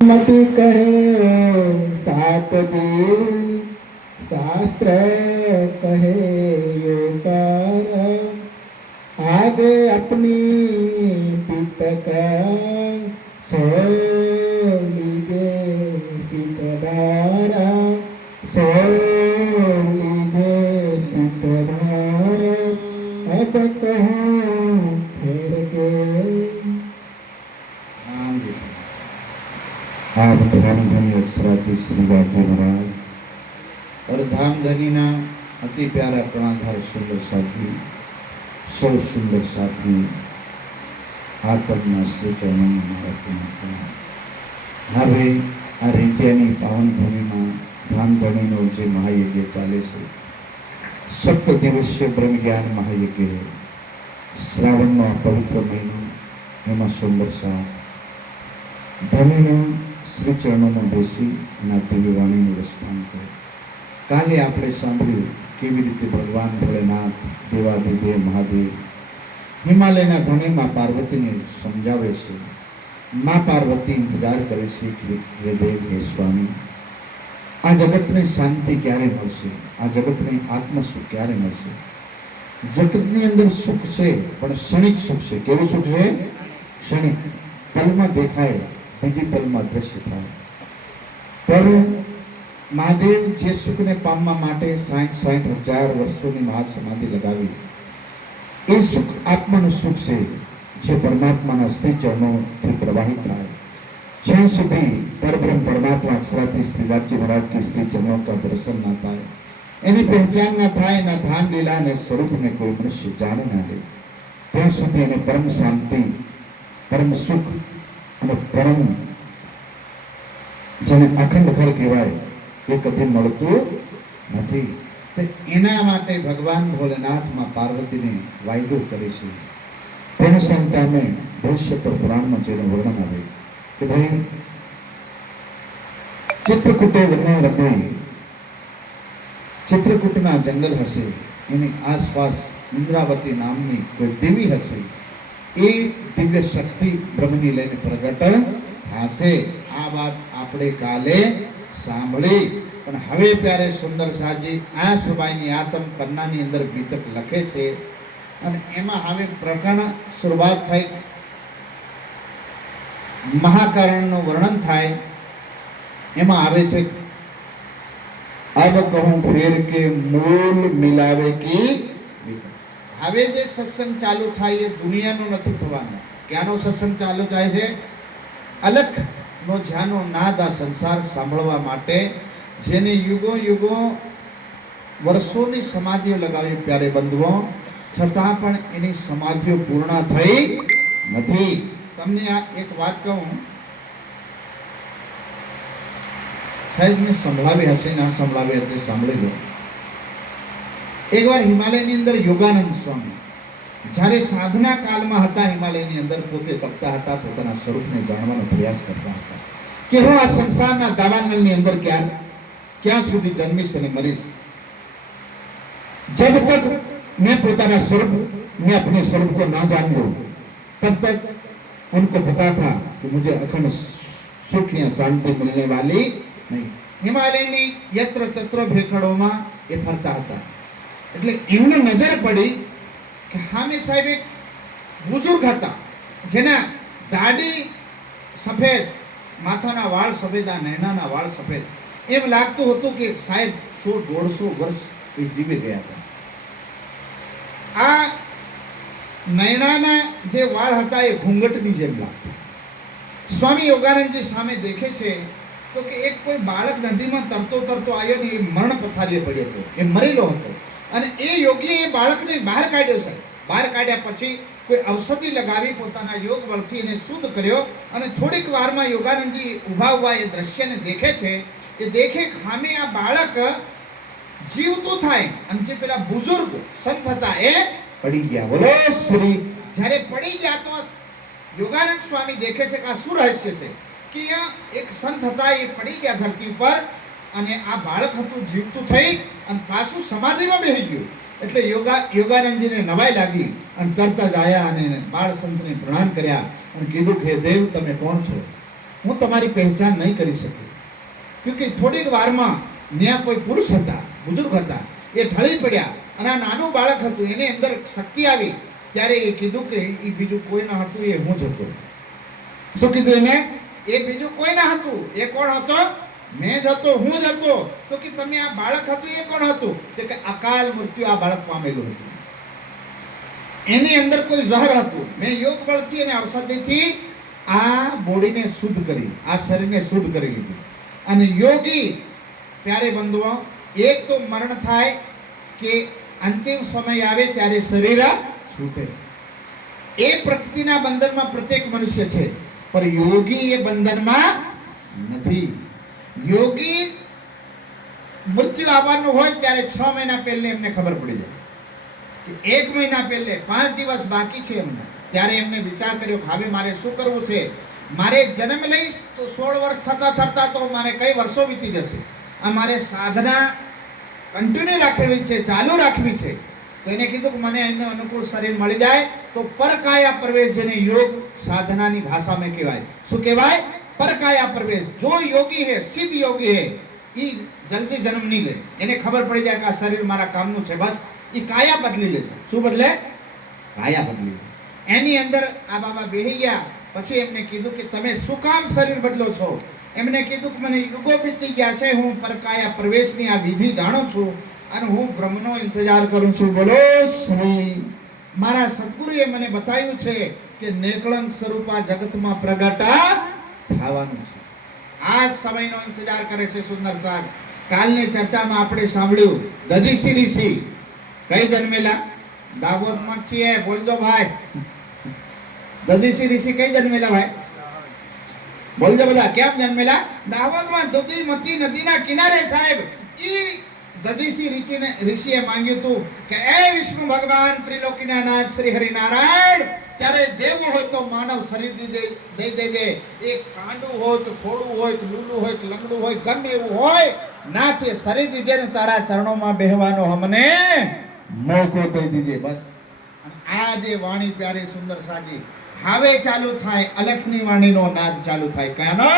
મત કહે સાતજી શાસ્ત્ર કહે યોકાર આગે આપની પિતક સૌ શ્રી બાપુ મહારાજ અરધામ ધનીના અતિ પ્યારા પ્રણાધાર સુંદર સાથી, સૌ સુંદર સાથી આ તજના શ્રી ચરણોમાં હવે આ રેટિયાની પાવન ભૂમિમાં ધામ ધણીનો જે મહાયજ્ઞ ચાલે છે સપ્ત દિવસીય બ્રહ્મ જ્ઞાન મહાયજ્ઞ શ્રાવણનો આ પવિત્ર મહિનો, એમાં સુંદર સાથ ધણીના શ્રી ચરણોમાં બેસી નાતી વાણીનું રસપાન કરે. કાલે આપણે સાંભળ્યું કેવી રીતે ભગવાન ભોળેનાથ, દેવાદિદેવ, મહાદેવ હિમાલયના ધણીમાં પાર્વતીને સમજાવે છે. મા પાર્વતી ઇંતજાર કરે છે કે હે દેવ, હે સ્વામી, આ જગતને શાંતિ ક્યારે મળશે? આ જગતને આત્મસુખ ક્યારે મળશે? જગતની અંદર સુખ છે, પણ ક્ષણિક સુખ છે. કેવું સુખ છે? ક્ષણિક. પલમાં દેખાય બીજી પલમાં દ્રશ્ય થાય. પણ મહાદેવ જે સુખને પામવા માટે સાઠ સાઠ હજાર વર્ષોની મહાસમાધિ લગાવી. એ સુખ આત્માનું સુખ છે જે પરમાત્માના શ્રી ચરણોથી પ્રવાહિત થાય. જ્યાં સુધી પરબ્રહ્મ પરમાત્મા અક્ષરાથી શ્રી રાજ્ય મહારાજ કે શ્રી ચરણો કા દર્શન ના થાય. એની પહેચાન ના થાય ના ધામ લીલા અને સ્વરૂપને કોઈ મનુષ્ય જાણે ના લે. ત્યાં સુધી એને પરમ શાંતિ, પરમ સુખ પરમ જેને અખંડ ફળ કહેવાય એ કદી મળતું નથી. તો એના માટે ભગવાન ભોલેનાથમાં પાર્વતીને વાયદો કરે છે. તેની સંતાને ભવિષ્યતર પુરાણમાં જેનું વર્ણન આવે કે ભાઈ ચિત્રકૂટે વને રમે ચિત્રકૂટના જંગલ હશે એની આસપાસ ઇન્દ્રાવતી નામની કોઈ દેવી હશે એ દિવ્ય શક્તિ બ્રહ્મની લઈને પ્રગટ થશે. આ વાત આપણે કાલે સાંભળી. પણ હવે પ્યારે સુંદર સાજી આ સમયની આતમ કન્નાની અંદર ગીતક લખે છે અને એમાં હવે પ્રકરણ શરૂઆત થઈ. મહાકારણનું વર્ણન થાય. એમાં આવે છે અબ કહું ફેર કે મૂળ મિલાવે કી હવે જે સત્સંગ ચાલુ થાય એ દુનિયાનો નથી થવાનો. ક્યાંનો સત્સંગ ચાલુ થાય છે? અલખ નો જ્યાંનો નાદ આ સંસાર સાંભળવા માટે, જેને યુગો યુગો વર્ષોની સમાધિઓ લગાવી પ્યારે બંધવો, છતાં પણ એની સમાધિઓ પૂર્ણ થઈ નથી. તમને આ એક વાત કહું? સાહેબ, મેં સંભળાવી હશે ના સંભળાવી હતી સાંભળી લો. એકવાર હિમાલયની અંદર યોગાનંદ સ્વામી જ્યારે સાધના કાળમાં હતા હિમાલયની અંદર પોતે તપતા હતા પોતાના સ્વરૂપને જાણવાનો પ્રયાસ કરતા હતા કે હું આ સંસારના દાવાનળની અંદર ક્યાં ક્યાં સુધી જન્મીશ અને મરીશ जब तक मैं પોતાના સ્વરૂપ मैं अपने स्वरूप को ना जान लूं तब तक उनको पता था कि मुझे अखंड सुख या शांति मिलने वाली નહીં હિમાલયની યત્ર તત્ર ભેખડોમાં એ ફરતા હતા એટલે એમને નજર પડી કે હામી સાહેબ એક બુઝુર્ગ હતા, જેના દાઢી સફેદ, માથાના વાળ સફેદ, આ નૈનાના વાળ સફેદ. એમ લાગતું હતું કે સાહેબ સો દોઢસો વર્ષ એ જીવી ગયા હતા. આ નૈનાના જે વાળ હતા એ ઘૂંઘટની જેમ લાગતા. સ્વામી યોગાનંદજી સામે દેખે છે તો કે એક કોઈ બાળક નદીમાં તરતો તરતો આવ્યો ને એ મરણ પથારીએ પડ્યો હતો, એ મરેલો હતો. અને એ યોગીએ એ બાળકને બહાર કાઢ્યો છે. બહાર કાઢ્યા પછી કોઈ ઔષધિ લગાવી પોતાના યોગ બળથી એને શુદ્ધ કર્યો અને થોડીક વારમાં યોગાનંદજી ઊભા ઊભા એ દ્રશ્યને દેખે છે એ દેખે ખામે આ બાળક જીવતું થાય. અને જે પેલા બુઝુર્ગ, સંત હતા એ પડી ગયા. બોલો શ્રી. જ્યારે પડી ગયા તો યોગાનંદ સ્વામી દેખે છે કે આ શું રહસ્ય છે? કે એક સંત હતા એ પડી ગયા ધરતી ઉપર અને આ બાળક હતું, જીવતું થઈ અને પાછું સમાધિમાં બેસી ગયું. એટલે યોગા, યોગાનંદજીને નવાઈ લાગી અને તરત જ આવ્યા અને બાળ સંતને પ્રણામ કર્યા અને કીધું કે દેવ, તમે કોણ છો? હું તમારી પહેચાન નહીં કરી શકું. કેમકે થોડીક વારમાં ત્યાં કોઈ પુરુષ હતા, બુઝુર્ગ હતા, એ ઢળી પડ્યા અને આ નાનું બાળક હતું, એની અંદર શક્તિ આવી. ત્યારે એ કીધું કે, એ બીજું કોઈ ન હતું, એ હું જ હતો. શું કીધું એને? એ બીજું કોઈ ન હતું, એ કોણ હતો? મેં જ હતો, હું જ હતો. તો કે તમે આ બાળક હતું એ કોણ હતું? તો કે અકાલ મૃત્યુ આ બાળક પામેલું હતું. એની અંદર કોઈ ઝહર હતું. મેં યોગ બળથી અને ઔષધિથી આ બોડીને શુદ્ધ કરી, આ શરીરને શુદ્ધ કરી લીધું. અને યોગી ત્યારે બંધુઓ, એક તો મરણ થાય કે અંતિમ સમય આવે ત્યારે શરીર છૂટે. એ પ્રકૃતિના બંધનમાં પ્રત્યેક મનુષ્ય છે, પણ યોગી એ બંધનમાં નથી. યોગી મૃત્યુ આવવાનું હોય ત્યારે છ મહિના પહેલે એમને ખબર પડી જાય. કે એક મહિના પહેલે, પાંચ દિવસ બાકી છે એમને. ત્યારે એમને વિચાર કર્યો કે હવે મારે શું કરવું છે? મારે જન્મ લઈશ, તો સોળ વર્ષ થતા થતા તો મારે કઈ વર્ષો વીતી જશે? આ મારે સાધના કન્ટિન્યુ રાખવી છે, ચાલુ રાખવી છે. તો એને કીધું કે મને એનું અનુકૂળ શરીર મળી જાય, તો પરકાયા પ્રવેશ જેને યોગ સાધનાની ભાષામાં કહેવાય. શું કહેવાય? પરકાયા પ્રવેશ. જો યોગી હે, સિદ્ધ યોગી હે એ જલ્દી જન્મ નહીં લે. એને ખબર પડી જાય કે આ શરીર મારા કામનું છે બસ. એ કાયા બદલી લેશે શું બદલે? કાયા બદલી લે. એની અંદર આ બાબા બેહી ગયા. પછી એમને કીધું કે તમે શું કામ શરીર બદલો છો? એમને કીધું કે મને યુગો બીતી ગયા છે. હું પરકાયા પ્રવેશની આ વિધિ જાણું છું અને હું બ્રહ્મનો ઇંતજાર કરું છું. બોલો, શ્રી. મારા સદગુરુએ મને બતાવ્યું છે કે નેકળંક સ્વરૂપ જગતમાં પ્રગટ થવાનું છે. આ સમયનો ઇંતજાર કરે છે સુંદર સાથ કાલની ચર્ચામાં આપણે સાંભળ્યું દધીસી ઋષિ કઈ જન્મેલા? દાહોદમાં છીએ બોલજો ભાઈ. દધીસી ઋષિ કઈ જન્મેલા ભાઈ? બોલજો બધા, કેમ જન્મેલા? દાહોદમાં દુધીમતી નદીના કિનારે સાહેબ, ઈ દધીસી ઋષિને ઋષિએ માંગ્યું હતું કે, એ વિષ્ણુ ભગવાન ત્રિલોકીના નાથ શ્રી હરિનારાયણ ત્યારે દેવું હોય તો માનવ શરીર દઈ દેજે. એ કાંડું હોય કે ખોડું હોય કે લૂલું હોય કે લંગડું હોય, ગમે એવું હોય, નાથ શરીર દીધે ને તારા ચરણોમાં બેહવાનો અમને મોકો દઈ દીધે બસ. આ જે વાણી પ્યારી સુંદર સાજી હવે ચાલુ થાય, અલખની વાણીનો નાદ ચાલુ થાય. કયાનો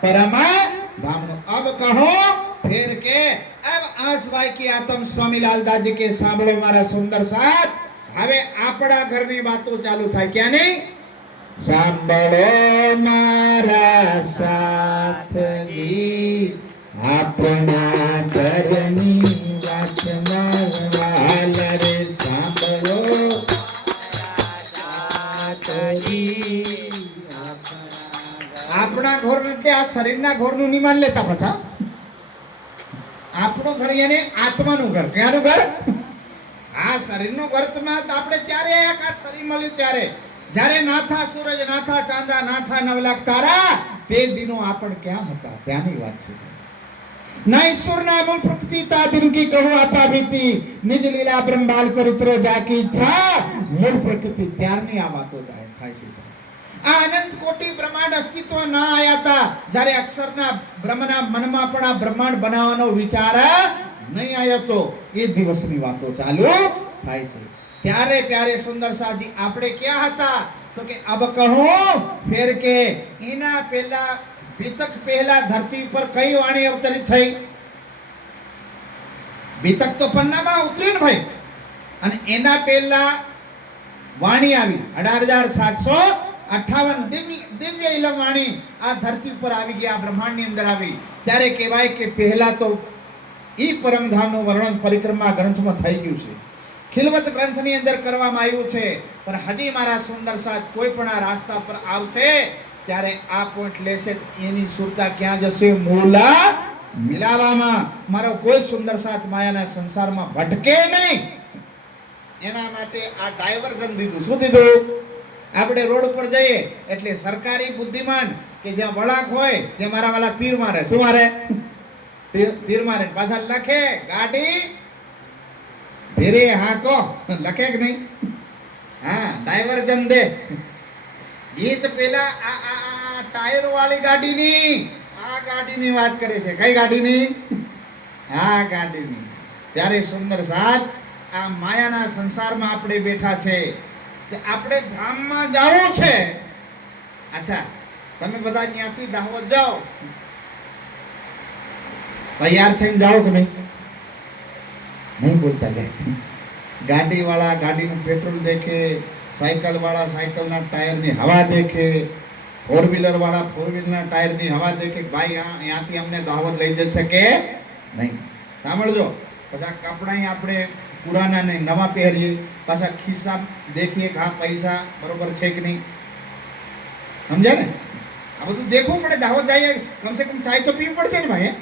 પરમા ધામનો અબ કહો, ફેર કે, અબ આસવાય કી આતમ સ્વામીલાલ દાદી કે સાંભળો મારા સુંદર સાથ. હવે આપણા ઘરની વાતો ચાલુ થાય ક્યાં નહીં? સાંભળો મારા સાથજી આપણા ઘરની વાત મારવાલ રે. સાંભળો આપણા ઘર એટલે આ શરીરના ઘરનું નિમાન માન લેતા પાછા. આપણું ઘર એને આત્માનું ઘર. ક્યાંનું ઘર? શરીરનું વર્તમાન આપણે ત્યારે આખા શરીર મળ્યું ત્યારે. જ્યારે નાથા સૂરજ, નાથા ચાંદા, નાથા નવલાખ તારા, તે દિનો આપણ ક્યાં હતા? ત્યાંની વાત છે. ના ઈશ્વર ના મૂળ પ્રકૃતિ તા દિન કી કહો આપા બીતી નિજ લીલા બ્રહ્માલ ચરિત્ર જાકી ઈચ્છા મૂળ પ્રકૃતિ ત્યારની આ વાતો થાય થાય છે. આ અનંત કોટી બ્રહ્માંડ અસ્તિત્વ ના આયા હતા જ્યારે અક્ષરના બ્રહ્મના મનમાં પણ આ બ્રહ્માંડ બનાવવાનો વિચાર નહીં આવ્યો તો એ દિવસની વાતો ચાલુ. થાય છે. ત્યારે પ્યારે સુંદર સાધી આપણે ક્યાં હતા? તો કે અબ કહો, ફેર કે એના પહેલા બીતક પહેલા ધરતી પર કઈ વાણી અવતરિત થઈ? બીતક તો પન્નામાં ઉતરી ને ભાઈ. અને એના પહેલા વાણી આવી. અઢાર હજાર સાતસો અઠાવન દિવ્ય ઇલમ વાણી આ ધરતી ઉપર આવી ગયા બ્રહ્માંડની અંદર આવી. ત્યારે કહેવાય કે પહેલા તો ઈ પરમધામનું વર્ણન પરિક્રમા ગ્રંથમાં થઈ ગયું છે. ખિલવત ગ્રંથની અંદર કરવામાં આવ્યું છે. પણ હજી મારા સુંદર સાથ કોઈ પણ આ રાસ્તા પર આવશે, ત્યારે આ પોઈન્ટ લેશે એની સુરતા ક્યાં જશે? મૂલા મિલાવામાં. મારો કોઈ સુંદર સાથ માયાના સંસારમાં ભટકે નહીં. એના માટે આ ડાયવર્ઝન દીધું. શું દીધું? આપણે રોડ પર જઈએ એટલે સરકારી બુદ્ધિમાન કે જ્યાં વળાંક હોય તે મારા વાલા તીર મારે. શું મારે? તીર મારે. પાછા લખે, ગાડી ધીરે હાંકો લખે કે નહીં? હા ડાયવર્જન દે. ગીત પેલા આ આ ટાયર વાળી ગાડીની, આ ગાડીની વાત કરે છે. કઈ ગાડીની? આ ગાડીની. ત્યારે સુંદર સાથ આ માયાના સંસારમાં આપણે બેઠા છે. તે આપણે ધામમાં જવું છે. અચ્છા, તમે બધા ત્યાંથી દાહોદ જાઓ. તૈયાર થઈને જાઓ કે નહીં? નહીં બોલતા લે. ગાડીવાળા, ગાડીનું પેટ્રોલ દેખે, સાયકલવાળા સાયકલના ટાયરની હવા દેખે ફોર વ્હીલરવાળા ફોર વ્હીલરના ટાયરની હવા દેખે ભાઈ, આ અહીંયાથી અમને દાવત લઈ જઈ શકે નહીં? સાંભળજો. પછી કપડાં આપણે પુરાના નહીં નવા પહેરીએ, પાછા ખિસ્સા દેખીએ કે હા, પૈસા બરોબર છે કે નહીં? સમજ્યા ને? આ બધું દેખવું પડે. દાવત જઈએ કમસે કમ ચાય તો પીવી પડશે ને ભાઈ?